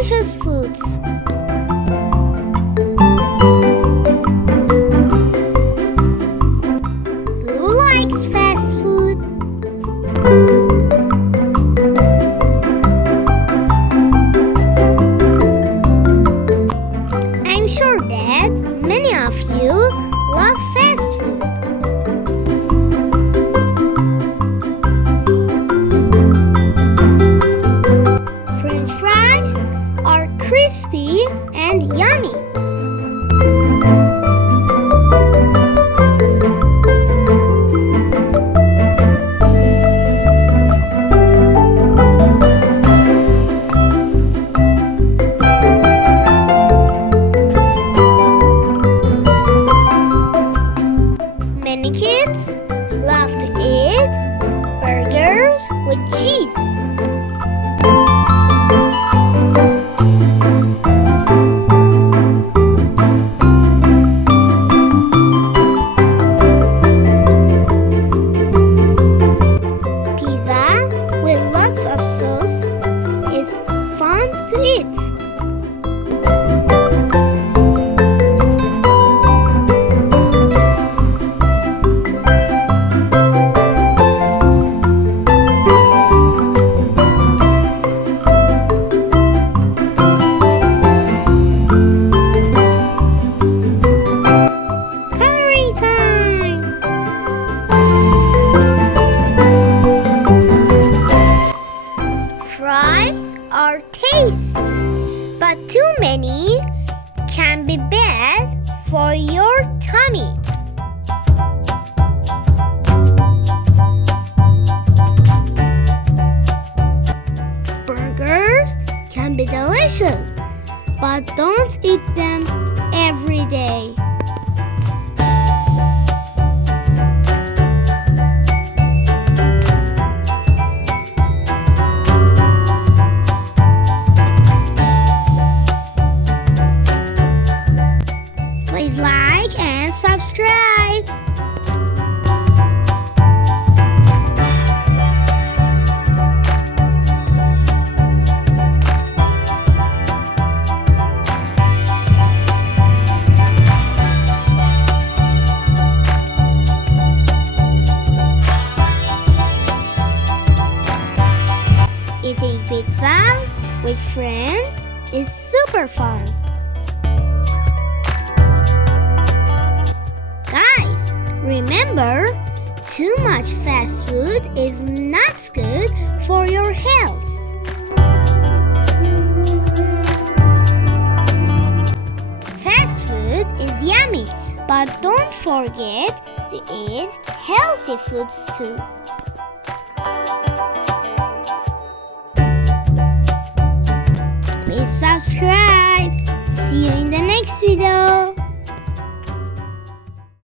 delicious foods. Who likes fast food? I'm sure that many of you love fast food. French fries are crispy and yummy. Many kids love to eat burgers with cheese. Pizza with lots of sauce is fun to eat. Coloring time! Fries are tasty, but too many can be bad for your tummy. Burgers can be delicious, but don't eat them every day. Please like and subscribe. Eating pizza with friends is super fun. Guys, remember, too much fast food is not good for your health. Fast food is yummy, but don't forget to eat healthy foods too. Please subscribe. See you in the next video.